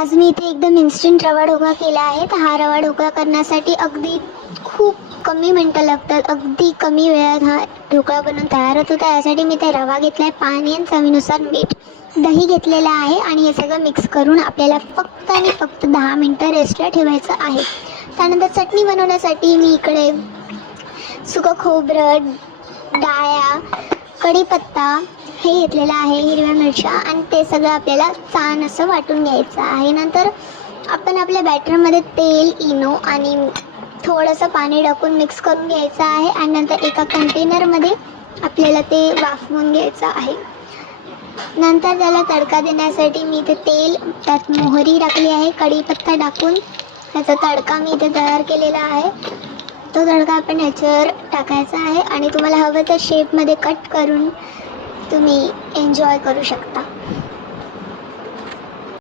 आज मी इथे एकदम इन्स्टंट रवा ढोकळा केला आहे. तर हा रवा ढोकळा करण्यासाठी अगदी खूप कमी मिनटं लागतात. अगदी कमी वेळात हा ढोकळा बनवून तयार होतो. तर यासाठी मी ते रवा घेतला आहे, पाणी आणि चवीनुसार मीठ, दही घेतलेलं आहे आणि हे सगळं मिक्स करून आपल्याला फक्त आणि फक्त 10 मिनटं रेस्टला ठेवायचं आहे. त्यानंतर चटणी बनवण्यासाठी मी इकडे सुकं खोबरं, डाळ्या, कढीपत्ता हे घेतलेलं आहे, हिरव्या मिरच्या, आणि ते सगळं आपल्याला छान असं वाटून घ्यायचं आहे. नंतर आपण आपल्या बॅटरमध्ये तेल, इनो आणि थोडंसं पाणी टाकून मिक्स करून घ्यायचं आहे आणि नंतर एका कंटेनरमध्ये आपल्याला ते वाफवून घ्यायचं आहे. नंतर त्याला तडका देण्यासाठी मी इथे तेल, त्यात मोहरी टाकली आहे, कढीपत्ता टाकून त्याचा तडका मी इथे तयार केलेला आहे. तो तडका आपण ह्याच्यावर टाकायचा आहे आणि तुम्हाला हवं तर शेपमध्ये कट करून तुम्ही एन्जॉय करू शकता.